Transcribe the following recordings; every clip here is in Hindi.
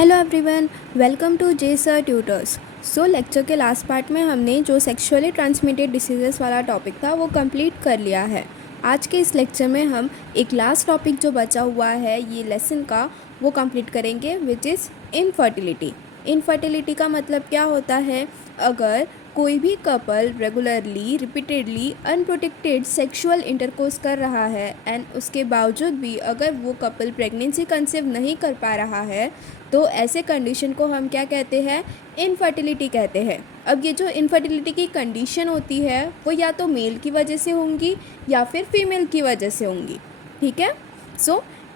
Hello everyone, welcome to J sir tutors. Lecture के लास्ट पार्ट में हमने जो सेक्सुअली ट्रांसमिटेड डिसीजेस वाला टॉपिक था वो कंप्लीट कर लिया है। आज के इस लेक्चर में हम एक लास्ट टॉपिक जो बचा हुआ है ये लेसन का वो कंप्लीट करेंगे, विच इज़ इनफर्टिलिटी। इनफर्टिलिटी का मतलब क्या होता है? अगर कोई भी couple regularly repeatedly unprotected sexual intercourse कर रहा है एंड उसके बावजूद भी अगर वो कपल प्रेगनेंसी कंसीव नहीं कर पा रहा है तो ऐसे कंडीशन को हम क्या कहते हैं? इनफर्टिलिटी कहते हैं। अब ये जो इनफर्टिलिटी की कंडीशन होती है वो या तो मेल की वजह से होंगी या फिर फीमेल की वजह से होंगी। ठीक है।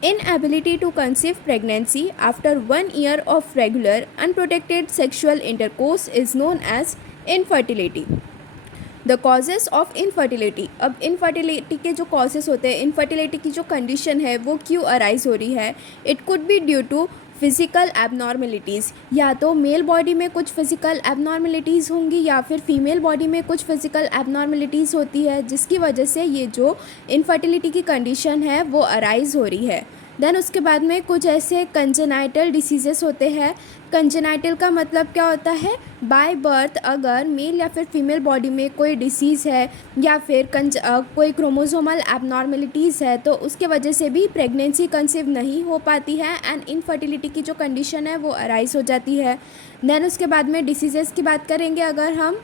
Inability to conceive pregnancy after 1 year of regular unprotected sexual intercourse is known as infertility. The causes of infertility. अब infertility के जो causes होते हैं, infertility की जो condition है वो क्यों arise हो रही है? It could be due to physical abnormalities, या तो मेल बॉडी में कुछ फिज़िकल एबनॉर्मेलिटीज़ होंगी या फिर फीमेल बॉडी में कुछ फिज़िकल एबनॉर्मेलिटीज़ होती है जिसकी वजह से ये जो इनफर्टिलिटी की कंडीशन है वो अराइज़ हो रही है। देन उसके बाद में कुछ ऐसे कंजेनाइटल डिसीजेस होते हैं। कंजेनाइटल का मतलब क्या होता है? बाय बर्थ अगर मेल या फिर फीमेल बॉडी में कोई डिसीज़ है या फिर कोई क्रोमोसोमल एबनॉर्मेलिटीज़ है तो उसके वजह से भी प्रेगनेंसी कंसीव नहीं हो पाती है एंड इनफर्टिलिटी की जो कंडीशन है वो अराइज हो जाती है। देन उसके बाद में डिसीजेस की बात करेंगे अगर हम,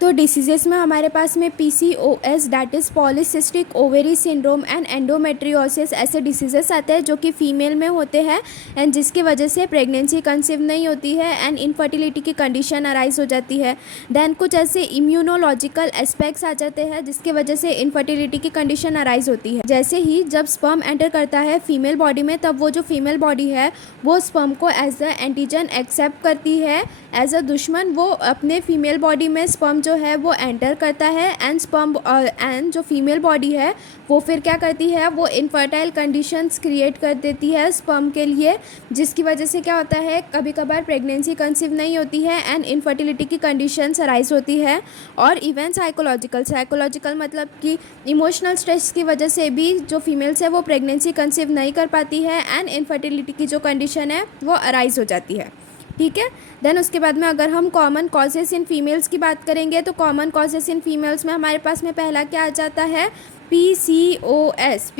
तो डिसीजेस में हमारे पास में PCOS that is polycystic ovary syndrome and endometriosis ऐसे डिसीजेस आते हैं जो कि फ़ीमेल में होते हैं एंड जिसकी वजह से प्रेगनेंसी कंसीव नहीं होती है एंड इनफर्टिलिटी की कंडीशन अराइज हो जाती है। देन कुछ ऐसे इम्यूनोलॉजिकल एस्पेक्ट्स आ जाते हैं जिसकी वजह से इनफर्टिलिटी की कंडीशन अराइज होती है। जैसे ही जब स्पर्म एंटर करता है फीमेल बॉडी में तब वो जो फीमेल बॉडी है वो स्पर्म को एज अ एंटीजन एक्सेप्ट करती है, एज अ दुश्मन वो अपने फीमेल बॉडी में स्पर्म जो है वो एंटर करता है एंड स्पर्म एंड जो फीमेल बॉडी है वो फिर क्या करती है, वो इनफर्टाइल कंडीशंस क्रिएट कर देती है स्पर्म के लिए, जिसकी वजह से क्या होता है कभी कभार प्रेगनेंसी कंसीव नहीं होती है एंड इनफर्टिलिटी की कंडीशंस अराइज होती है। और इवन साइकोलॉजिकल मतलब कि इमोशनल स्ट्रेस की वजह से भी जो फीमेल्स है वो प्रेगनेंसी कंसीव नहीं कर पाती है एंड इनफर्टिलिटी की जो कंडीशन है वो अराइज हो जाती है। ठीक है। देन उसके बाद में अगर हम कॉमन कॉजेस इन फीमेल्स की बात करेंगे तो कॉमन कॉजेस इन फीमेल्स में हमारे पास में पहला क्या आ जाता है? PCOS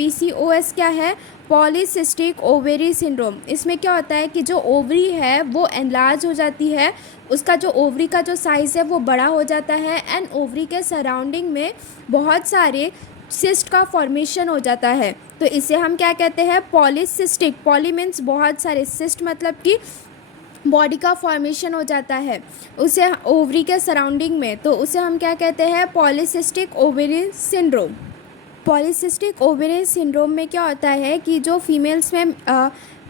क्या है? Polycystic ovary syndrome. इसमें क्या होता है कि जो ओवरी है वो एनलार्ज हो जाती है, उसका जो ओवरी का जो साइज़ है वो बड़ा हो जाता है एंड ओवरी के सराउंडिंग में बहुत सारे सिस्ट का फॉर्मेशन हो जाता है। तो इसे हम क्या कहते हैं? पॉलीसिस्टिक। पॉली मीन्स बहुत सारे, सिस्ट मतलब कि बॉडी का फॉर्मेशन हो जाता है उसे ओवरी के सराउंडिंग में, तो उसे हम क्या कहते हैं? Polycystic ovarian syndrome. Polycystic ovarian syndrome में क्या होता है कि जो फीमेल्स में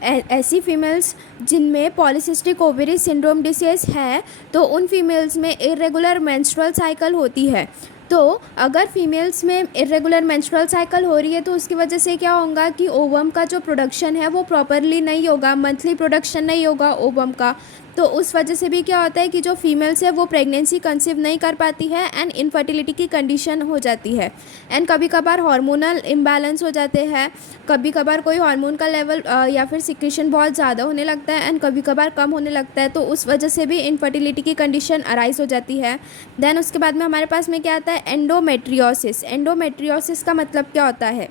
ऐसी फीमेल्स जिनमें पॉलीसिस्टिक ओवेरी सिंड्रोम डिसीज है तो उन फीमेल्स में इरेगुलर मेंस्ट्रुअल साइकिल होती है। तो अगर फीमेल्स में इरेगुलर मेंस्ट्रुअल साइकिल हो रही है तो उसकी वजह से क्या होगा कि ओवम का जो प्रोडक्शन है वो प्रॉपरली नहीं होगा, मंथली प्रोडक्शन नहीं होगा ओवम का। तो उस वजह से भी क्या होता है कि जो फीमेल्स है वो प्रेगनेंसी कंसीव नहीं कर पाती है एंड इनफर्टिलिटी की कंडीशन हो जाती है। एंड कभी कभार हार्मोनल इम्बैलेंस हो जाते हैं, कभी कभार कोई हार्मोन का लेवल या फिर सिक्रेशन बहुत ज़्यादा होने लगता है एंड कभी कभार कम होने लगता है, तो उस वजह से भी इनफर्टिलिटी की कंडीशन अराइज हो जाती है। देन उसके बाद में हमारे पास में क्या आता है? एंडोमेट्रियोसिस। एंडोमेट्रियोसिस का मतलब क्या होता है?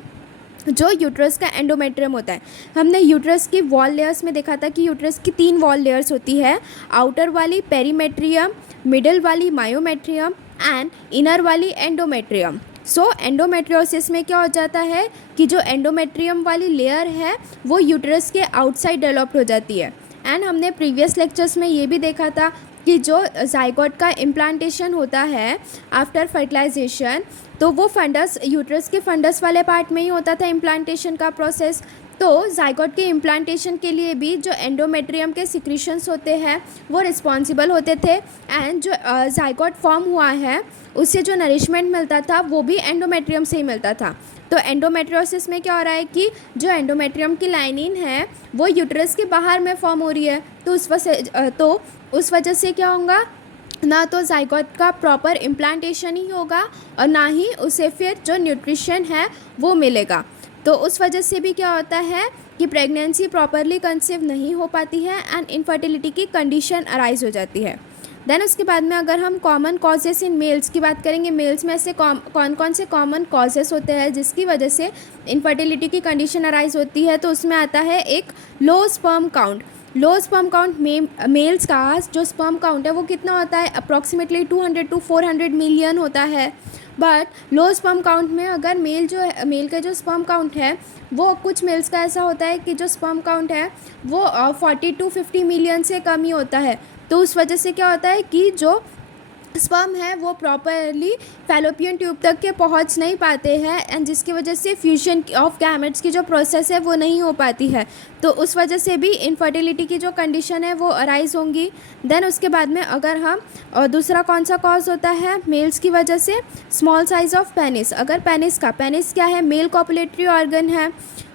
जो यूट्रस का एंडोमेट्रियम होता है, हमने यूट्रस की वॉल लेयर्स में देखा था कि यूट्रस की 3 वॉल लेयर्स होती है, आउटर वाली पेरीमेट्रियम, मिडल वाली मायोमेट्रियम एंड इनर वाली एंडोमेट्रियम। एंडोमेट्रियोसिस में क्या हो जाता है कि जो एंडोमेट्रियम वाली लेयर है वो यूट्रस के आउटसाइड डेवलप हो जाती है। एंड हमने प्रीवियस लेक्चर्स में ये भी देखा था कि जो जाइगोट का इम्प्लांटेशन होता है आफ्टर फर्टिलाइजेशन, तो वो फंडस यूट्रस के फंडस वाले पार्ट में ही होता था इम्प्लांटेशन का प्रोसेस। तो जाइगोट के इम्प्लांटेशन के लिए भी जो एंडोमेट्रियम के सिक्रीशंस होते हैं वो रिस्पॉन्सिबल होते थे एंड जो जाइगोट फॉर्म हुआ है उससे जो नरिशमेंट मिलता था वो भी एंडोमेट्रियम से ही मिलता था। तो एंडोमेट्रियोसिस में क्या हो रहा है कि जो एंडोमेट्रियम की लाइनिंग है वो यूट्रस के बाहर में फॉर्म हो रही है, तो उस वजह से क्या होगा, ना तो जाइगोट का प्रॉपर इम्प्लांटेशन ही होगा और ना ही उसे फिर जो न्यूट्रिशन है वो मिलेगा। तो उस वजह से भी क्या होता है कि प्रेगनेंसी प्रॉपरली कंसीव नहीं हो पाती है एंड इनफर्टिलिटी की कंडीशन अराइज हो जाती है। देन उसके बाद में अगर हम कॉमन कॉजेस इन मेल्स की बात करेंगे, मेल्स में ऐसे कौन कौन से कॉमन कॉजेस होते हैं जिसकी वजह से इनफर्टिलिटी की कंडीशन अराइज होती है, तो उसमें आता है एक low sperm count. Low sperm count males का जो स्पर्म काउंट है वो कितना होता है, अप्रॉक्सीमेटली 200 to 400 मिलियन होता है। बट लो स्पर्म काउंट में अगर मेल का जो स्पर्म काउंट है वो कुछ मेल्स का ऐसा होता है कि जो स्पर्म काउंट है वो 40 to 50 मिलियन से कम ही होता है। तो उस वजह से क्या होता है कि जो स्पर्म है वो प्रॉपरली फैलोपियन ट्यूब तक के पहुंच नहीं पाते हैं एंड जिसकी वजह से फ्यूजन ऑफ गैमेट्स की जो प्रोसेस है वो नहीं हो पाती है। तो उस वजह से भी इनफर्टिलिटी की जो कंडीशन है वो अराइज होंगी। देन उसके बाद में अगर हम दूसरा कौन सा कॉज होता है मेल्स की वजह से, स्मॉल साइज़ ऑफ पेनिस। अगर पेनिस क्या है, मेल कॉपुलेटरी ऑर्गन है,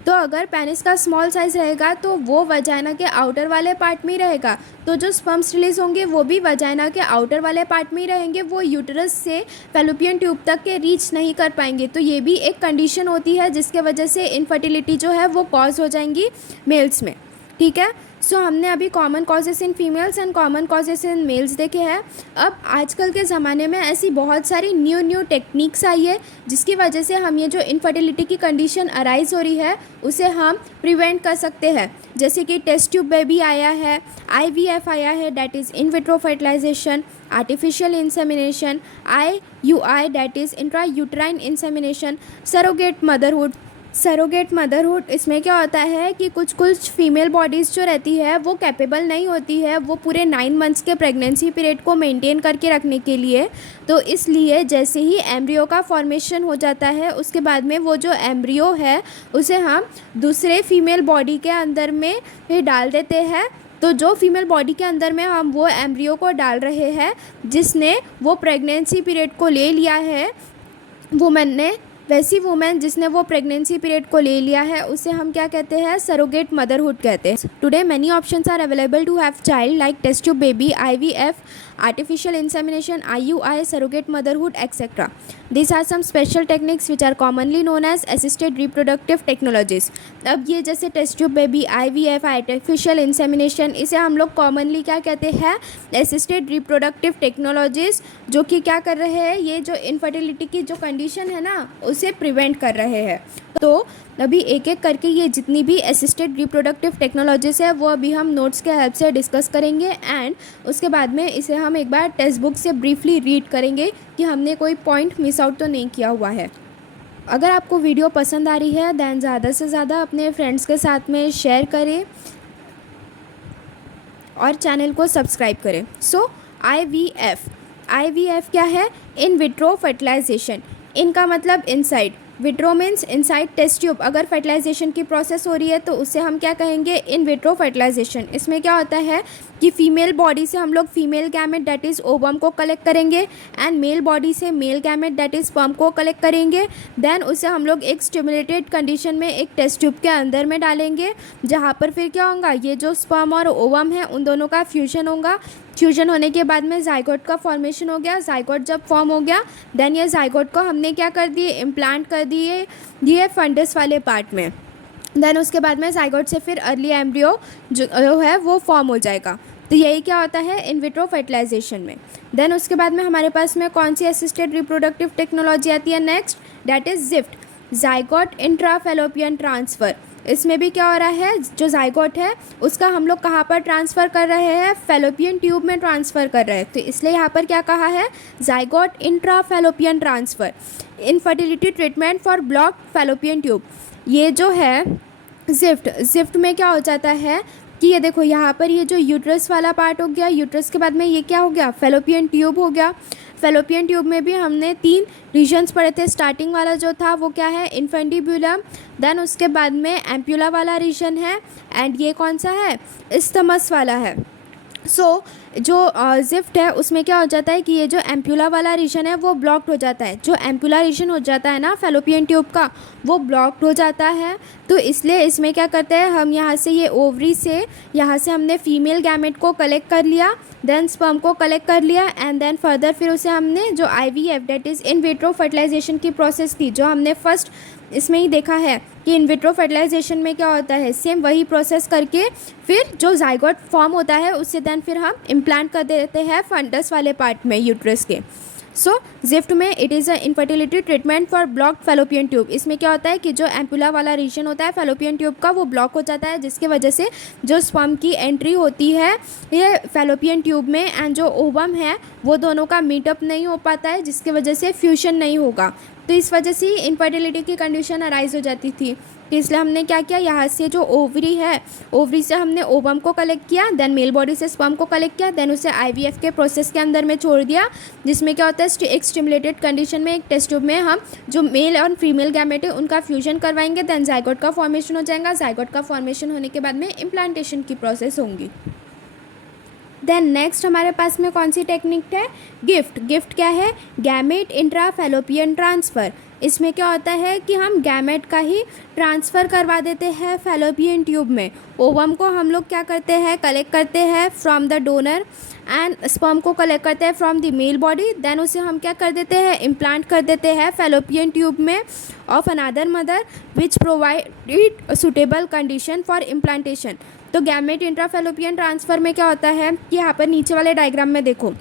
तो अगर पेनिस का स्मॉल साइज़ रहेगा तो वो वजाइना के आउटर वाले पार्ट में ही रहेगा, तो जो स्पर्म्स रिलीज होंगे वो भी वजाइना के आउटर वाले पार्ट में ही रहेंगे, वो यूटरस से फैलोपियन ट्यूब तक के रीच नहीं कर पाएंगे। तो ये भी एक कंडीशन होती है जिसके वजह से इनफर्टिलिटी जो है वो कॉज हो जाएंगी मेल्स में। ठीक है, सो हमने अभी common causes in females and common causes in males देखे हैं। अब आजकल के ज़माने में ऐसी बहुत सारी न्यू टेक्निक्स आई है जिसकी वजह से हम ये जो इनफर्टिलिटी की कंडीशन अराइज हो रही है उसे हम प्रिवेंट कर सकते हैं। जैसे कि टेस्ट ट्यूब बेबी आया है, IVF आया है, that is in vitro fertilization, artificial insemination, IUI that is intra uterine insemination, surrogate motherhood. इसमें क्या होता है कि कुछ फीमेल बॉडीज़ जो रहती है वो कैपेबल नहीं होती है वो पूरे 9 मंथ्स के प्रेगनेंसी पीरियड को मेंटेन करके रखने के लिए। तो इसलिए जैसे ही एम्ब्रियो का फॉर्मेशन हो जाता है उसके बाद में वो जो एम्ब्रियो है उसे हम दूसरे फीमेल बॉडी के अंदर में डाल देते हैं। तो जो फीमेल बॉडी के अंदर में हम वो एम्ब्रियो को डाल रहे हैं जिसने वो प्रेगनेंसी पीरियड को ले लिया है, वैसी वुमेन जिसने वो प्रेगनेंसी पीरियड को ले लिया है उसे हम क्या कहते हैं, सरोगेट मदरहुड कहते हैं। Today many options are available to have child like test tube baby, IVF, artificial insemination, IUI, surrogate motherhood, etc. These are some special techniques which are commonly known as assisted reproductive technologies. अब ये जैसे test tube baby, IVF, artificial insemination, इसे हम लोग कॉमनली क्या कहते हैं, असिस्टेड रिप्रोडक्टिव टेक्नोलॉजीज़, जो कि क्या कर रहे हैं, ये जो इनफर्टिलिटी की जो कंडीशन है ना उसे प्रिवेंट कर रहे हैं। तो अभी एक एक करके ये जितनी भी असिस्टेड रिप्रोडक्टिव टेक्नोलॉजीज़ है वो अभी हम नोट्स के हेल्प से डिस्कस करेंगे एंड उसके बाद में इसे हम एक बार टेक्स्ट बुक से ब्रीफली रीड करेंगे कि हमने कोई पॉइंट मिस आउट तो नहीं किया हुआ है। अगर आपको वीडियो पसंद आ रही है दैन ज़्यादा से ज़्यादा अपने फ्रेंड्स के साथ में शेयर करें और चैनल को सब्सक्राइब करें। सो IVF क्या है, इन विट्रो फर्टिलाइजेशन। इनका मतलब inside, vitro means inside test tube. अगर फर्टिलाइजेशन की प्रोसेस हो रही है तो उसे हम क्या कहेंगे, इन विट्रो फर्टिलाइजेशन। इसमें क्या होता है कि फीमेल बॉडी से हम लोग female gamete that is ovum को कलेक्ट करेंगे एंड मेल बॉडी से male gamete that is sperm को कलेक्ट करेंगे। देन उसे हम लोग एक स्टिमुलेटेड कंडीशन में एक टेस्ट ट्यूब के अंदर में डालेंगे जहाँ पर फिर क्या होगा, ये जो स्पर्म और ओवम है उन दोनों का फ्यूजन होगा। फ्यूजन होने के बाद में जाइगोट का फॉर्मेशन हो गया। जाइगोट जब फॉर्म हो गया देन ये जाइगोट को हमने क्या कर दिए, इम्प्लांट कर दिए फंडस वाले पार्ट में। देन उसके बाद में जाइगोट से फिर अर्ली एम्ब्रियो जो है वो फॉर्म हो जाएगा। तो यही क्या होता है इन विट्रो फर्टिलाइजेशन में। देन उसके बाद में हमारे पास में कौन सी असिस्टेड रिप्रोडक्टिव टेक्नोलॉजी आती है next, that is gift, zygote intrafallopian transfer. इसमें भी क्या हो रहा है, जो जाइगोट है उसका हम लोग कहाँ पर ट्रांसफ़र कर रहे हैं, फैलोपियन ट्यूब में ट्रांसफ़र कर रहे हैं। तो इसलिए यहाँ पर क्या कहा है, zygote intrafallopian transfer. Infertility treatment for blocked fallopian tube. ये जो है जिफ्ट में क्या हो जाता है कि ये देखो यहाँ पर ये जो यूट्रस वाला पार्ट हो गया, यूट्रस के बाद में ये क्या हो गया, फैलोपियन ट्यूब हो गया। फैलोपियन ट्यूब में भी हमने 3 रीजन्स पढ़े थे। स्टार्टिंग वाला जो था वो क्या है, इन्फेंटिब्यूलम। देन उसके बाद में एम्प्यूला वाला रीजन है एंड ये कौन सा है, इस्थमस वाला है। सो जो जिफ्ट है उसमें क्या हो जाता है कि ये जो एम्प्यूला वाला रीजन है वो ब्लॉक्ड हो जाता है। जो एम्प्यूला रीजन हो जाता है ना फैलोपियन ट्यूब का, वो ब्लॉक्ड हो जाता है। तो इसलिए इसमें क्या करते हैं हम, यहाँ से ये ओवरी से यहाँ से हमने फीमेल गैमेट को कलेक्ट कर लिया, देन स्पर्म को कलेक्ट कर लिया एंड देन फर्दर फिर उसे हमने जो IVF that is in vitro fertilization की प्रोसेस थी, जो हमने फर्स्ट इसमें ही देखा है कि इन विट्रो फर्टिलाइजेशन में क्या होता है, सेम वही प्रोसेस करके फिर जो जाइगोट फॉर्म होता है उससे देन फिर हम इम्प्लांट कर देते हैं फंडस वाले पार्ट में यूट्रस के। सो जिफ्ट में it is a infertility treatment for blocked fallopian tube. इसमें क्या होता है कि जो एम्पुला वाला रीजन होता है फेलोपियन ट्यूब का वो ब्लॉक हो जाता है, जिसकी वजह से जो स्पर्म की एंट्री होती है ये फेलोपियन ट्यूब में एंड जो ओवम है वो दोनों का मीटअप नहीं हो पाता है, जिसकी वजह से फ्यूजन नहीं होगा। तो इस वजह से इनफर्टिलिटी की कंडीशन अराइज हो जाती थी। तो इसलिए हमने क्या किया, यहाँ से जो ओवरी है, ओवरी से हमने ओवम को कलेक्ट किया, देन मेल बॉडी से स्पर्म को कलेक्ट किया, देन उसे आईवीएफ के प्रोसेस के अंदर में छोड़ दिया, जिसमें क्या होता है एक स्टिमुलेटेड कंडीशन में एक टेस्ट ट्यूब में हम जो मेल और फीमेल गैमेट है उनका फ्यूजन करवाएंगे, देन जाइगोट का फॉर्मेशन हो जाएगा। जाइगोट का फॉर्मेशन होने के बाद में इम्प्लांटेशन की प्रोसेस होंगी। देन नेक्स्ट हमारे पास में कौन सी टेक्निक है, गिफ्ट। गिफ्ट क्या है, गैमेट इंट्रा फेलोपियन ट्रांसफ़र। इसमें क्या होता है कि हम गैमेट का ही ट्रांसफ़र करवा देते हैं फेलोपियन ट्यूब में। ओवम को हम लोग क्या करते हैं, कलेक्ट करते हैं from the donor and sperm को कलेक्ट करते हैं from the male body, then उसे हम क्या कर देते हैं, इम्प्लांट कर देते हैं फेलोपियन ट्यूब में of another mother which provided suitable condition for implantation. तो गैमेट इंट्राफेलोपियन ट्रांसफ़र में क्या होता है कि यहाँ पर नीचे वाले डायग्राम में देखो,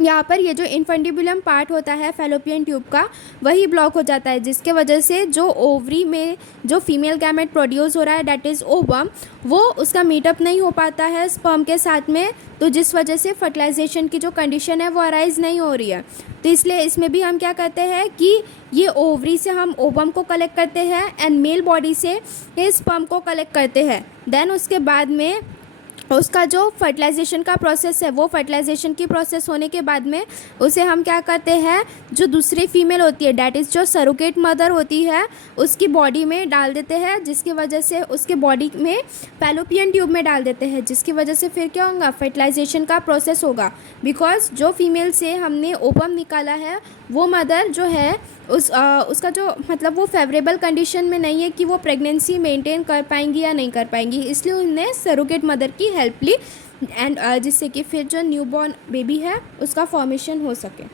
यहाँ पर ये जो इन्फेंटिबुलम पार्ट होता है फेलोपियन ट्यूब का वही ब्लॉक हो जाता है, जिसके वजह से जो ओवरी में जो फीमेल गैमेट प्रोड्यूस हो रहा है डैट इज़ ओवम, वो उसका मीटअप नहीं हो पाता है स्पर्म के साथ में, तो जिस वजह से फर्टिलाइजेशन की जो कंडीशन है वो अराइज नहीं हो रही है। तो इसलिए इसमें भी हम क्या करते हैं कि ये ओवरी से हम ओवम को कलेक्ट करते हैं एंड मेल बॉडी से स्पर्म को कलेक्ट करते हैं। देन उसके बाद में उसका जो फर्टिलाइजेशन का प्रोसेस है वो फर्टिलाइजेशन की प्रोसेस होने के बाद में उसे हम क्या करते हैं, जो दूसरी फीमेल होती है डैट इज़ जो सरोगेट मदर होती है उसकी बॉडी में डाल देते हैं, जिसकी वजह से उसके बॉडी में फेलोपियन ट्यूब में डाल देते हैं, जिसकी वजह से फिर क्या होगा, फर्टिलाइजेशन का प्रोसेस होगा। बिकॉज जो फीमेल से हमने ओवम निकाला है वो मदर जो है उसका जो मतलब वो फेवरेबल कंडीशन में नहीं है कि वो प्रेगनेंसी मेंटेन कर पाएंगी या नहीं कर पाएंगी, इसलिए उन्हें सरोगेट मदर की हेल्प ली एंड जिससे कि फिर जो न्यूबॉर्न बेबी है उसका फॉर्मेशन हो सके।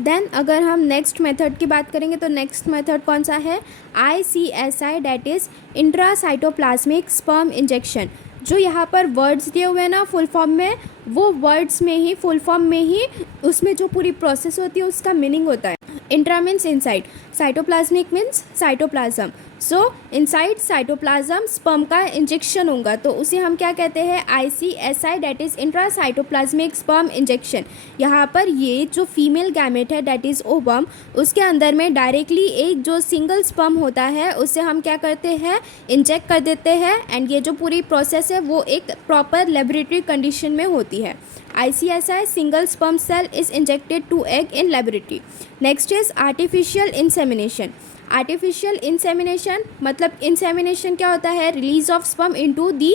देन अगर हम नेक्स्ट मेथड की बात करेंगे तो नेक्स्ट मेथड कौन सा है, ICSI that is intracytoplasmic sperm injection. जो यहाँ पर वर्ड्स दिए हुए हैं ना फुल फॉर्म में, वो वर्ड्स में ही फुल फॉर्म में ही उसमें जो पूरी प्रोसेस होती है उसका मीनिंग होता है। Intra means inside, cytoplasmic means cytoplasm, सो इनसाइड साइटोप्लाज्म स्पर्म का इंजेक्शन होगा, तो उसे हम क्या कहते हैं, ICSI that is intra cytoplasmic sperm injection. यहाँ पर ये जो फीमेल गैमेट है डैट इज़ ओवम, उसके अंदर में डायरेक्टली एक जो सिंगल स्पर्म होता है उसे हम क्या करते हैं, इंजेक्ट कर देते हैं एंड ये जो पूरी प्रोसेस है वो एक प्रॉपर लेबोरेटरी कंडीशन में होती है। ICSI single sperm cell is injected to egg in laboratory. Next is artificial insemination. Artificial insemination मतलब इंसेमिनेशन क्या होता है, release of sperm into the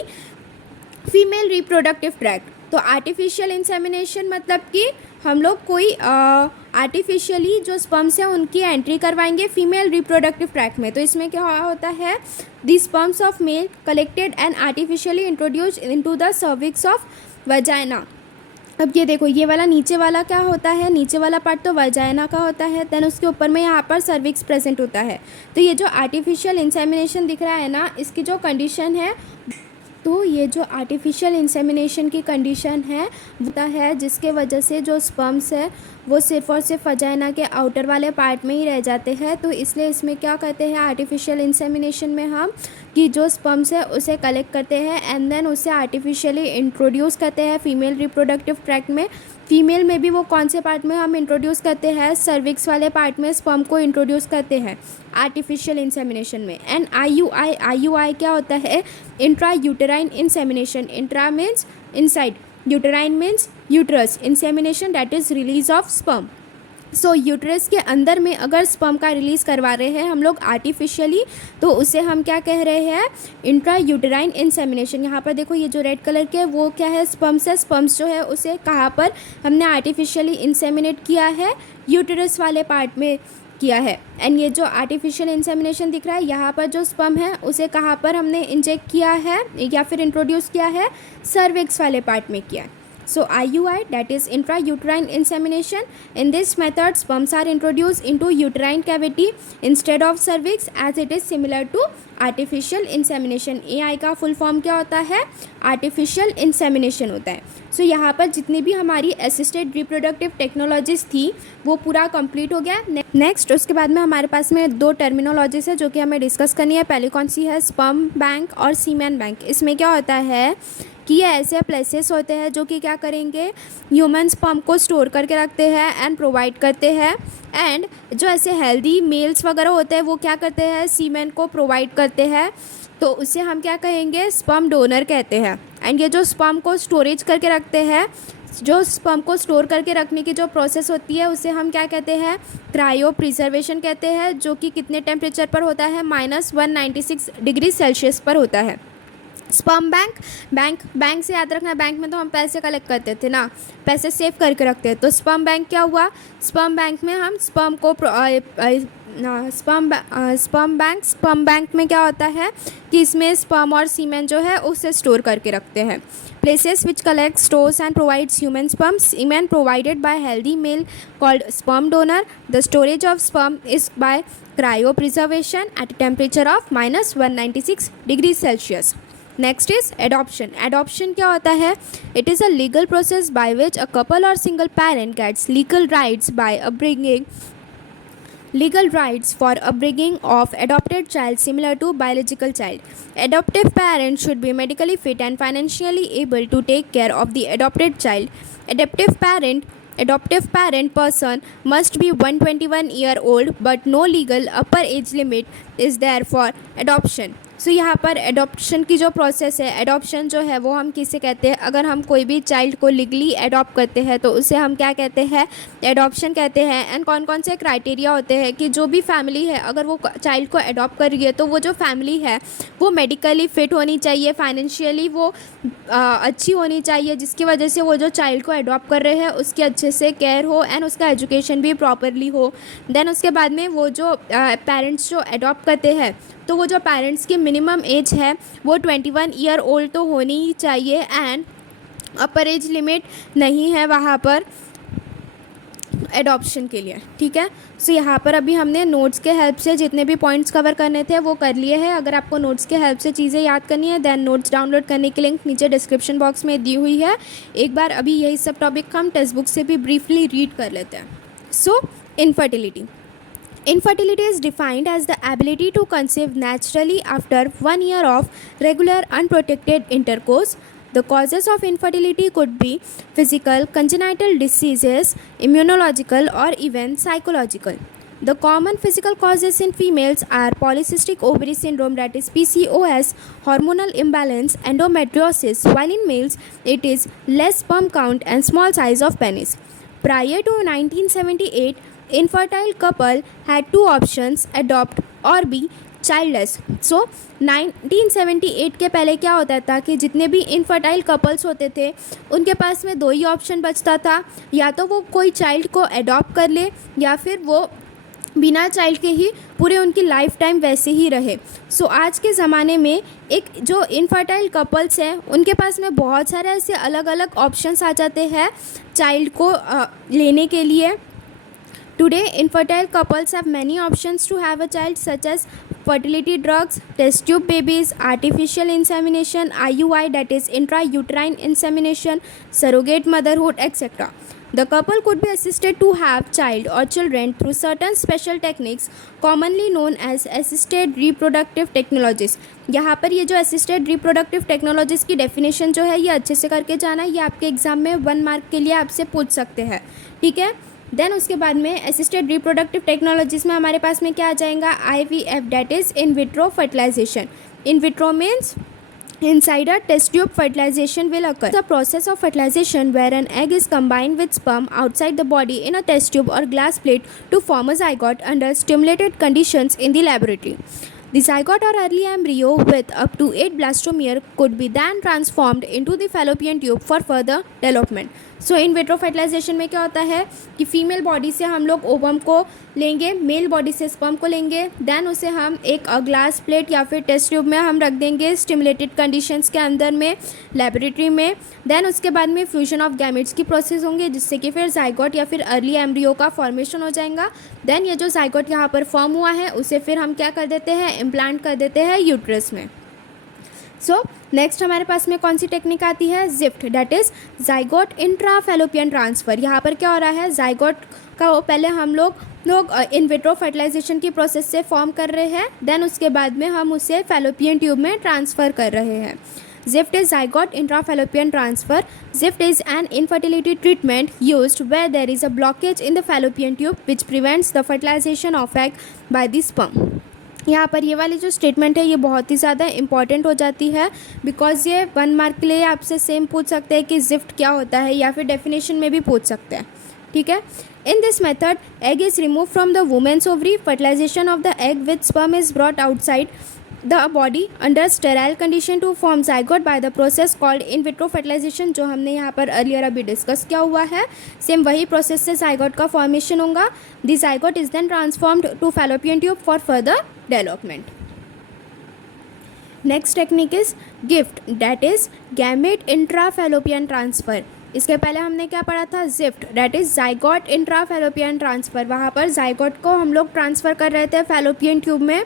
female reproductive tract. तो आर्टिफिशियल इंसेमिनेशन मतलब कि हम लोग कोई आर्टिफिशियली जो स्पर्म्स हैं उनकी एंट्री करवाएंगे फीमेल रिप्रोडक्टिव ट्रैक्ट में। तो इसमें क्या होता है, the sperms of male collected and artificially introduced into the cervix of vagina. अब ये देखो, ये वाला नीचे वाला क्या होता है, नीचे वाला पार्ट तो वजाइना का होता है, देन उसके ऊपर में यहाँ पर सर्विक्स प्रेजेंट होता है। तो ये जो आर्टिफिशियल इंसेमिनेशन दिख रहा है ना, इसकी जो कंडीशन है, तो ये जो आर्टिफिशियल इंसेमिनेशन की कंडीशन है होता है जिसके वजह से जो स्पर्म्स है वो सिर्फ और सिर्फ वजाइना के आउटर वाले पार्ट में ही रह जाते हैं। तो इसलिए इसमें क्या करते हैं, आर्टिफिशियल इंसेमिनेशन में हम कि जो स्पर्म्स है उसे कलेक्ट करते हैं एंड देन उसे आर्टिफिशियली इंट्रोड्यूस करते हैं फीमेल रिप्रोडक्टिव ट्रैक्ट में। फीमेल में भी वो कौन से पार्ट में हम इंट्रोड्यूस करते हैं, सर्विक्स वाले पार्ट में स्पर्म को इंट्रोड्यूस करते हैं आर्टिफिशियल इंसेमिनेशन में। एंड IUI क्या होता है, intra uterine insemination. Intra means inside, uterine means uterus, insemination that is release of sperm. So uterus के अंदर में अगर स्पर्म का रिलीज़ करवा रहे हैं हम लोग आर्टिफिशियली, तो उसे हम क्या कह रहे हैं, इंट्रा यूटेराइन इंसेमिनेशन। यहाँ पर देखो ये जो रेड कलर के वो क्या है, स्पर्म्स है। स्पर्म्स जो है उसे कहाँ पर हमने आर्टिफिशियली इंसेमिनेट किया है, यूटेरस वाले पार्ट में किया है। एंड ये जो आर्टिफिशियल इंसेमिनेशन दिख रहा है, यहाँ पर जो स्पर्म है उसे कहाँ पर हमने इंजेक्ट किया है या फिर इंट्रोड्यूस किया है, सर्विक्स वाले पार्ट में किया है। So IUI, that is intrauterine insemination. In this method, sperms are introduced into uterine cavity instead of cervix as it is similar to artificial insemination. AI का फुल फॉर्म क्या होता है? आर्टिफिशियल इंसेमिनेशन होता है. सो यहाँ पर जितनी भी हमारी असिस्टेड रिप्रोडक्टिव टेक्नोलॉजीज थी वो पूरा कंप्लीट हो गया. नेक्स्ट उसके बाद में हमारे पास में दो टर्मिनोलॉजीज है जो कि हमें डिस्कस करनी है. पहले कौन सी है? स्पर्म बैंक और सीमेन बैंक. इसमें क्या होता है कि ये ऐसे प्लेसेस होते हैं जो कि क्या करेंगे, ह्यूमन स्पर्म को स्टोर करके रखते हैं एंड प्रोवाइड करते हैं. एंड जो ऐसे हेल्दी मेल्स वगैरह होते हैं वो क्या करते हैं, सीमेन को प्रोवाइड करते हैं. तो उसे हम क्या कहेंगे, स्पर्म डोनर कहते हैं. एंड ये जो स्पर्म को स्टोरेज करके रखते हैं, जो स्पर्म को स्टोर करके रखने की जो प्रोसेस होती है उसे हम क्या कहते हैं, क्रायो प्रिजर्वेशन कहते हैं, जो कि कितने टेम्परेचर पर होता है, -196 डिग्री सेल्सियस पर होता है. स्पर्म बैंक से याद रखना, बैंक में तो हम पैसे कलेक्ट करते थे ना, पैसे सेव करके रखते हैं. तो स्पर्म बैंक क्या हुआ, स्पर्म बैंक में हम स्पर्म को स्पर्म बैंक में क्या होता है कि इसमें स्पर्म और सीमेन जो है उसे स्टोर करके रखते हैं. Places which collect, stores and provides human sperm, semen provided by healthy male called sperm donor. The storage of sperm is by cryopreservation at temperature of -196 degree Celsius. Next is adoption. Adoption क्या होता है? It is a legal process by which a couple और single parent gets legal rights by upbringing legal rights for upbringing of adopted child similar to biological child. Adoptive parents should be medically fit and financially able to take care of the adopted child. Adoptive parent person must be 121 year old but no legal upper age limit is there for adoption. सो यहाँ पर एडॉप्शन की जो प्रोसेस है, एडॉप्शन जो है वो हम किसे कहते हैं, अगर हम कोई भी चाइल्ड को लीगली एडॉप्ट करते हैं तो उसे हम क्या कहते हैं, एडॉप्शन कहते हैं. एंड कौन कौन से क्राइटेरिया होते हैं कि जो भी फैमिली है अगर वो चाइल्ड को एडॉप्ट कर रही है तो वो जो फैमिली है वो मेडिकली फिट होनी चाहिए, फाइनेंशियली वो अच्छी होनी चाहिए, जिसकी वजह से वो जो चाइल्ड को एडॉप्ट कर रहे हैं उसकी अच्छे से केयर हो एंड उसका एजुकेशन भी प्रॉपरली हो. देन उसके बाद में वो जो पेरेंट्स जो एडॉप्ट करते हैं तो वो जो पेरेंट्स की मिनिमम एज है वो 21 ईयर ओल्ड तो होनी ही चाहिए एंड अपर एज लिमिट नहीं है वहाँ पर एडॉप्शन के लिए. ठीक है. सो यहाँ पर अभी हमने नोट्स के हेल्प से जितने भी पॉइंट्स कवर करने थे वो कर लिए हैं. अगर आपको नोट्स के हेल्प से चीज़ें याद करनी है देन नोट्स डाउनलोड करने की लिंक नीचे डिस्क्रिप्शन बॉक्स में दी हुई है. एक बार अभी यही सब टॉपिक हम टेक्स्ट बुक से भी ब्रीफली रीड कर लेते हैं. सो infertility. Infertility is defined as the ability to conceive naturally after 1 year of regular unprotected intercourse. The causes of infertility could be physical, congenital diseases, immunological, or even psychological. The common physical causes in females are polycystic ovary syndrome, that is PCOS, hormonal imbalance, endometriosis, while in males it is less sperm count and small size of penis. Prior to 1978, infertile couple had two options, adopt or be childless. So 1978 के पहले क्या होता था कि जितने भी इनफर्टाइल कपल्स होते थे उनके पास में दो ही ऑप्शन बचता था, या तो वो कोई चाइल्ड को अडॉप्ट कर ले या फिर वो बिना चाइल्ड के ही पूरे उनकी लाइफ टाइम वैसे ही रहे. सो आज के ज़माने में एक जो इनफर्टाइल कपल्स हैं उनके पास में बहुत सारे ऐसे अलग अलग ऑप्शंस आ जाते हैं चाइल्ड को लेने के लिए. Today, infertile couples have many options to have a child, such as fertility drugs, test tube babies, artificial insemination, IUI, that is intrauterine insemination, surrogate motherhood, etc. The couple could be assisted to have child or children through certain special techniques commonly known as assisted reproductive technologies. यहाँ पर ये जो assisted reproductive technologies की definition जो है ये अच्छे से करके जाना, ये आपके एग्ज़ाम में 1 मार्क के लिए आपसे पूछ सकते हैं. ठीक है. देन उसके बाद में असिस्टेड रिप्रोडक्टिव टेक्नोलॉजीज़ में हमारे पास में क्या आ जाएगा, IVF, that is in vitro fertilization. In vitro means inside a test tube fertilization will occur. The process of fertilization where an egg is combined with sperm outside the body in a test tube or glass plate to form a zygote under stimulated conditions in the laboratory. The zygote or early embryo with up to 8 blastomere could be then transformed into the fallopian tube for further development. So in vitro fertilization में क्या होता है कि फीमेल बॉडी से हम लोग ओवम को लेंगे, मेल बॉडी से स्पर्म को लेंगे, देन उसे हम एक ग्लास प्लेट या फिर टेस्ट ट्यूब में हम रख देंगे स्टिमुलेटेड कंडीशंस के अंदर में लेबोरेटरी में। देन उसके बाद में फ्यूजन ऑफ गैमेट्स की प्रोसेस होंगे, जिससे कि फिर जाइगोट या फिर अर्ली एम्ब्रियो का फॉर्मेशन हो जाएगा। देन ये जो जाइगोट यहाँ पर फॉर्म हुआ है उसे फिर हम क्या कर देते हैं, इम्प्लांट कर देते हैं यूट्रस में। सो नेक्स्ट हमारे पास में कौन सी टेक्निक आती है, gift, that is zygote intra fallopian transfer. यहाँ पर क्या हो रहा है, जाइगोट का पहले हम लोग इन विट्रो फर्टिलाइजेशन की प्रोसेस से फॉर्म कर रहे हैं, देन उसके बाद में हम उसे फैलोपियन ट्यूब में ट्रांसफ़र कर रहे हैं। GIFT is zygote intrafallopian transfer. GIFT is an infertility treatment used where there is a blockage in the fallopian tube which prevents the fertilization of egg by the sperm। यहाँ पर ये वाली जो स्टेटमेंट है ये बहुत ही ज़्यादा इंपॉर्टेंट हो जाती है, बिकॉज ये 1 मार्क के लिए आपसे सेम पूछ सकते हैं कि जिफ्ट क्या होता है, या फिर डेफिनेशन में भी पूछ सकते हैं। ठीक है, in this method egg is remove from the women's ovary, fertilization of the egg with sperm is brought outside the body under sterile condition to form zygote by the process called in vitro fertilization, जो हमने यहाँ पर अर्लियर अभी डिस्कस किया हुआ है। सेम वही प्रोसेस से जाइगोट का फॉर्मेशन होगा। The zygote is then transformed to fallopian tube for further development. Next technique is GIFT, that is gamete intra fallopian transfer. इसके पहले हमने क्या पढ़ा था, ZIFT, that is zygote intra fallopian transfer. वहाँ पर जाइगोट को हम लोग ट्रांसफ़र कर रहे थे फैलोपियन ट्यूब में,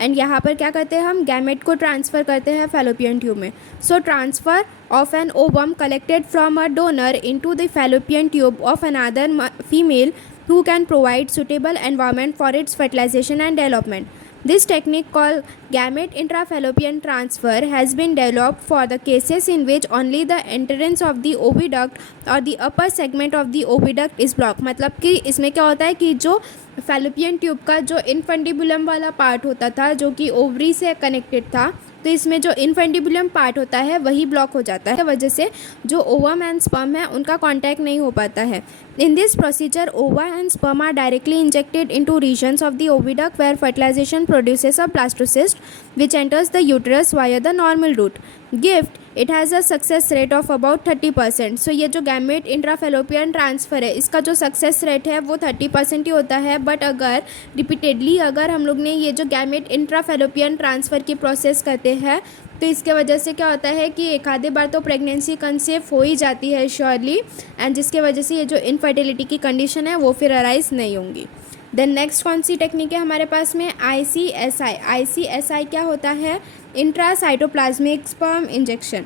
एंड यहाँ पर क्या करते हैं, हम गैमेट को ट्रांसफ़र करते हैं फैलोपियन ट्यूब में। So transfer of an ovum collected from a donor into the fallopian tube of another female who can provide suitable environment for its fertilization and development. This technique called gamete intrafallopian transfer has been developed for the cases in which only the entrance of the oviduct or the upper segment of the oviduct is blocked। मतलब कि इसमें क्या होता है कि जो फैलोपियन ट्यूब का जो इनफंडिबुलम वाला पार्ट होता था जो कि ओवरी से कनेक्टेड था, तो इसमें जो इनफंडिबुलम पार्ट होता है वही ब्लॉक हो जाता है, वजह से जो ओवम एंड स्पर्म है उनका कांटेक्ट नहीं हो पाता है। In this procedure ova and sperm are directly injected into regions of the oviduct where fertilization produces a blastocyst which enters the uterus via the normal route. GIFT, it has a success rate of about 30%। So ये जो गैमेट इंट्राफैलोपियन ट्रांसफ़र है इसका जो सक्सेस रेट है वो 30% ही होता है। बट अगर रिपीटेडली अगर हम लोग ने ये जो गैमेट इंट्राफैलोपियन ट्रांसफ़र की प्रोसेस करते हैं तो इसके वजह से क्या होता है कि एक आधे बार तो प्रेगनेंसी कंसीव हो ही जाती है श्योरली, एंड जिसके वजह से ये जो इनफर्टिलिटी की कंडीशन है वो फिर अराइज नहीं होंगी। देन नेक्स्ट कौन सी टेक्निक है हमारे पास में, ICSI। ICSI क्या होता है, इंट्रासाइटोप्लाज्मिक स्पर्म इंजेक्शन।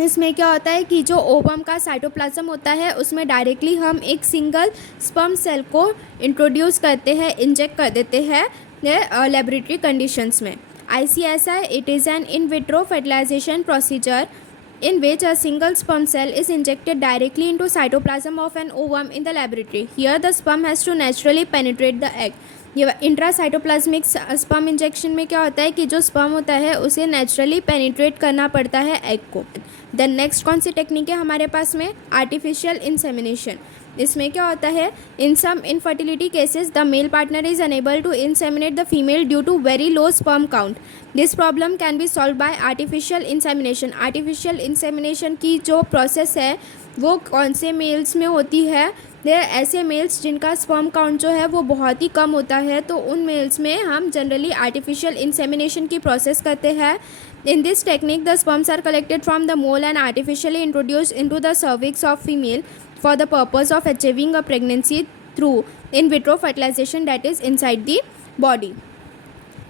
इसमें क्या होता है कि जो ओवम का साइटोप्लाज्म होता है उसमें डायरेक्टली हम एक सिंगल स्पर्म सेल को इंट्रोड्यूस करते हैं, इंजेक्ट कर देते हैं लेबोरेटरी कंडीशंस में। ICSI, it is an in vitro fertilization procedure in which a single sperm cell is injected directly into cytoplasm of an ovum in the laboratory. Here the sperm has to naturally penetrate the egg. ये इंट्रासाइटोप्लाज्मिक स्पर्म इंजेक्शन में क्या होता है कि जो स्पर्म होता है उसे नेचुरली पेनिट्रेट करना पड़ता है एग को। देन नेक्स्ट कौन सी टेक्निक है हमारे पास में, आर्टिफिशियल इंसेमिनेशन। इसमें क्या होता है, in some infertility cases the male partner is unable to inseminate the female due to very low sperm count. This problem can be solved by artificial insemination. Artificial insemination की जो प्रोसेस है वो कौन से मेल्स में होती है, ऐसे मेल्स जिनका स्पर्म काउंट जो है वो बहुत ही कम होता है, तो उन मेल्स में हम जनरली आर्टिफिशियल इंसेमिनेशन की प्रोसेस करते हैं। In this technique, the sperms are collected from the mole and artificially introduced into the cervix of female for the purpose of achieving a pregnancy through in vitro fertilization, that is inside the body.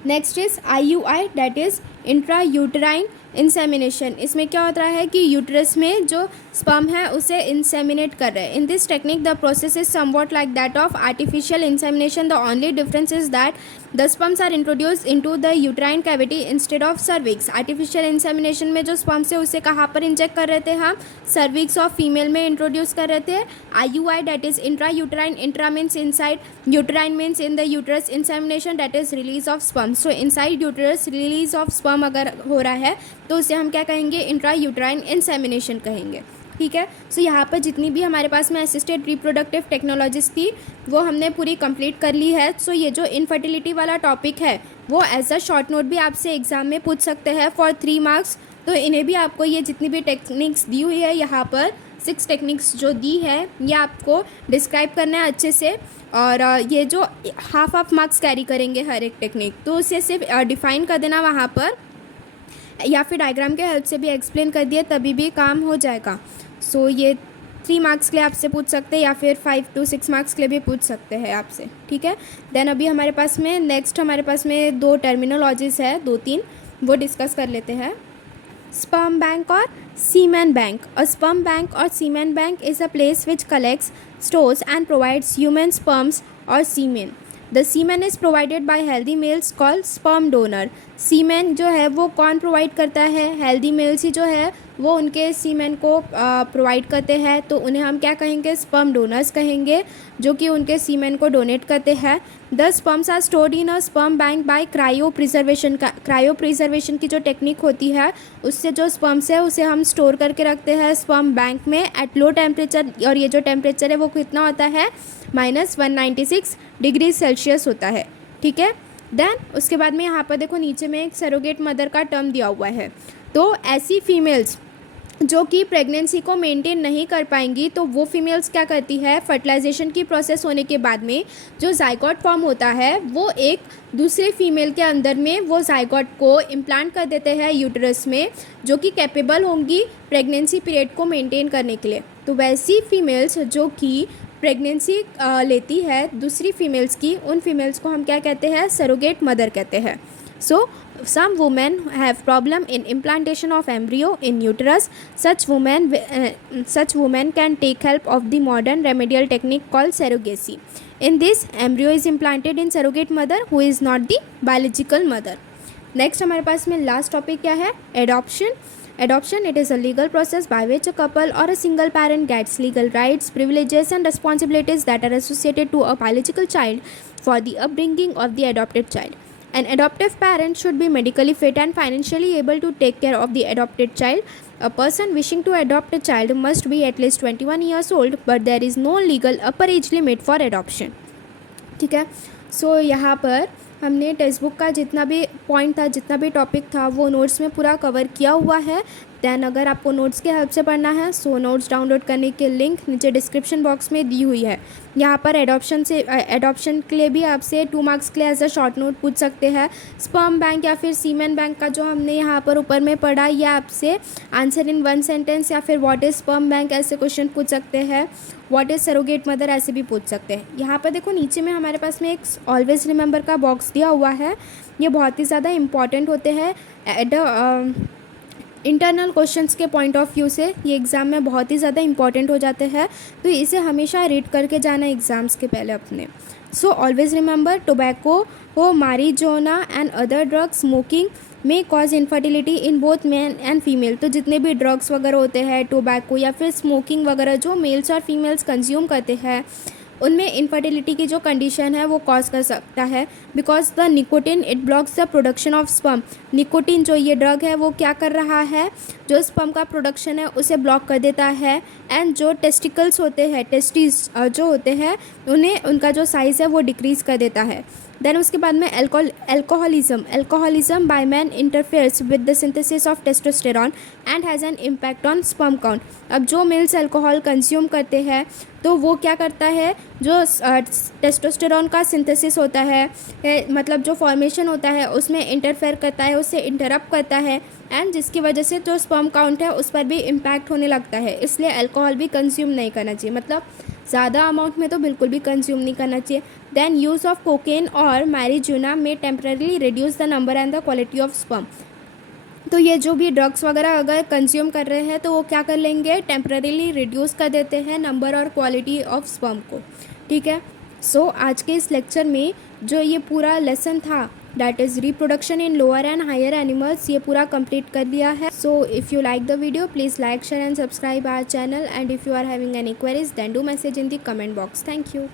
Next is IUI, that is intrauterine insemination. इसमें क्या होता है कि यूट्रस में जो स्पर्म है उसे इंसेमिनेट कर रहे हैं। In this technique the process is somewhat like that of artificial insemination. The only difference is that the sperms are introduced into the uterine cavity instead of cervix. Artificial insemination में जो स्पर्म्स है उसे कहाँ पर इंजेक्ट कर रहे थे, हम सर्विक्स ऑफ फीमेल में इंट्रोड्यूस कर रहे थे। IUI, that is intra uterine, intra means inside, uterine means in the uterus, insemination that is release of sperm. So inside uterus release of sperm अगर हो रहा है तो उसे हम क्या कहेंगे, इंट्रा यूट्राइन इंसेमिनेशन कहेंगे। ठीक है, सो यहाँ पर जितनी भी हमारे पास में असिस्टेड रिप्रोडक्टिव टेक्नोलॉजीज थी वो हमने पूरी कंप्लीट कर ली है। सो ये जो इनफर्टिलिटी वाला टॉपिक है वो एज अ शॉर्ट नोट भी आपसे एग्जाम में पूछ सकते हैं फॉर 3 मार्क्स। तो इन्हें भी आपको ये जितनी भी टेक्निक्स दी हुई है यहाँ पर 6 टेक्निक्स जो दी है ये आपको डिस्क्राइब करना है अच्छे से, और ये जो हाफ मार्क्स कैरी करेंगे हर एक टेक्निक, तो उसे सिर्फ डिफ़ाइन कर देना वहाँ पर, या फिर डायग्राम के हेल्प से भी एक्सप्लेन कर दिए तभी भी काम हो जाएगा। सो ये 3 मार्क्स के लिए आपसे पूछ सकते हैं, या फिर 5 to 6 मार्क्स के लिए भी पूछ सकते हैं आपसे, ठीक है। देन अभी हमारे पास में नेक्स्ट हमारे पास में 2 टर्मिनोलॉजीज़ है, 2-3 वो डिस्कस कर लेते हैं। स्पर्म बैंक और semen bank. A sperm bank और semen bank is a place which collects, stores and provides human sperms और semen. The semen is provided by healthy males called sperm donor. Semen जो है वो कौन प्रोवाइड करता है? हेल्दी मेल्स ही जो है वो उनके सीमेन को प्रोवाइड करते हैं, तो उन्हें हम क्या कहेंगे? स्पर्म डोनर्स कहेंगे, जो कि उनके सीमेन को डोनेट करते हैं। The sperms are stored in a sperm bank by cryopreservation. Cryopreservation की जो टेक्निक होती है उससे जो स्पर्म्स है उसे हम स्टोर करके रखते हैं स्पर्म बैंक में एट लो टेम्परेचर, और ये जो टेम्परेचर है वो कितना होता है? -196 डिग्री सेल्सियस होता है, ठीक है। देन उसके बाद में यहाँ पर देखो नीचे में एक सरोगेट मदर का टर्म दिया हुआ है। तो ऐसी फीमेल्स जो कि प्रेगनेंसी को मेंटेन नहीं कर पाएंगी, तो वो फीमेल्स क्या करती है? फर्टिलाइजेशन की प्रोसेस होने के बाद में जो जाइगोट फॉर्म होता है वो एक दूसरे फीमेल के अंदर में वो जाइगोट को इम्प्लांट कर देते हैं यूटरस में, जो कि कैपेबल होंगी प्रेगनेंसी पीरियड को मेंटेन करने के लिए। तो वैसी फीमेल्स जो कि प्रेगनेंसी लेती है दूसरी फीमेल्स की, उन फीमेल्स को हम क्या कहते हैं? सरोगेट मदर कहते हैं। सो some women have problem in implantation of embryo in uterus. Such women can take help of the modern remedial technique called surrogacy. In this, embryo is implanted in surrogate mother who is not the biological mother. Next हमारे पास में last topic क्या है? Adoption. Adoption, it is a legal process by which a couple or a single parent gets legal rights, privileges and responsibilities that are associated to a biological child for the upbringing of the adopted child. An adoptive parent should be medically fit and financially able to take care of the adopted child. A person wishing to adopt a child must be at least 21 years old, but there is no legal upper age limit for adoption. ठीक है। सो यहाँ पर हमने टेक्स्ट बुक का जितना भी पॉइंट था, जितना भी टॉपिक था, वो नोट्स में पूरा कवर किया हुआ है। दैन अगर आपको नोट्स के हेल्प से पढ़ना है, सो नोट्स डाउनलोड करने के लिंक नीचे डिस्क्रिप्शन बॉक्स में दी हुई है। यहाँ पर एडॉप्शन के लिए भी आपसे 2 मार्क्स के लिए एज अ शॉर्ट नोट पूछ सकते हैं। स्पर्म बैंक या फिर सीमेन बैंक का जो हमने यहाँ पर ऊपर में पढ़ा, यह आपसे आंसर इन 1 सेंटेंस या फिर व्हाट इज़ स्पर्म बैंक ऐसे क्वेश्चन पूछ सकते हैं। व्हाट इज़ सरोगेट मदर ऐसे भी पूछ सकते हैं। यहाँ पर देखो नीचे में हमारे पास में एक ऑलवेज रिमेंबर का बॉक्स दिया हुआ है। ये बहुत ही ज़्यादा इंपॉर्टेंट होते हैं इंटरनल क्वेश्चंस के पॉइंट ऑफ व्यू से, ये एग्ज़ाम में बहुत ही ज़्यादा इंपॉर्टेंट हो जाते हैं, तो इसे हमेशा रीड करके जाना एग्ज़ाम्स के पहले अपने। So always remember, tobacco, marijuana and other drugs, smoking may cause infertility in both man and female. तो जितने भी ड्रग्स वगैरह होते हैं, टोबैको या फिर स्मोकिंग वगैरह जो मेल्स और फीमेल्स कंज्यूम करते हैं, उनमें इनफर्टिलिटी की जो कंडीशन है वो कॉज कर सकता है, because the nicotine it blocks the production of sperm. Nicotine जो ये ड्रग है वो क्या कर रहा है? जो स्पर्म का प्रोडक्शन है उसे ब्लॉक कर देता है। एंड जो टेस्टिकल्स होते हैं, टेस्टिस जो होते हैं, उन्हें उनका जो साइज़ है वो डिक्रीज़ कर देता है। देन उसके बाद में alcoholism by man interferes with the synthesis of testosterone and has an impact on sperm count. अब जो मेल्स अल्कोहल कंज्यूम करते हैं तो वो क्या करता है? जो टेस्टोस्टेरॉन का सिंथेसिस होता है, मतलब जो फॉर्मेशन होता है उसमें इंटरफेयर करता है, उससे इंटरप्ट करता है, एंड जिसकी वजह से जो स्पर्म काउंट है उस पर भी इम्पैक्ट होने लगता है। इसलिए अल्कोहल भी कंज्यूम नहीं करना चाहिए, मतलब ज़्यादा अमाउंट में तो बिल्कुल भी कंज्यूम नहीं करना चाहिए। देन यूज़ ऑफ कोकेन और मैरिजुआना में temporarily reduce the number and the quality of sperm. तो ये जो भी ड्रग्स वगैरह अगर कंज्यूम कर रहे हैं तो वो क्या कर लेंगे? टेम्परेली रिड्यूस कर देते हैं नंबर और क्वालिटी ऑफ स्पर्म को, ठीक है। सो आज के इस लेक्चर में जो ये पूरा लेसन था, that is reproduction in lower and higher animals, ये पूरा कंप्लीट कर लिया है। So if you like the video please like, share and subscribe our channel, and if you are having any queries then do message in the comment box. Thank you.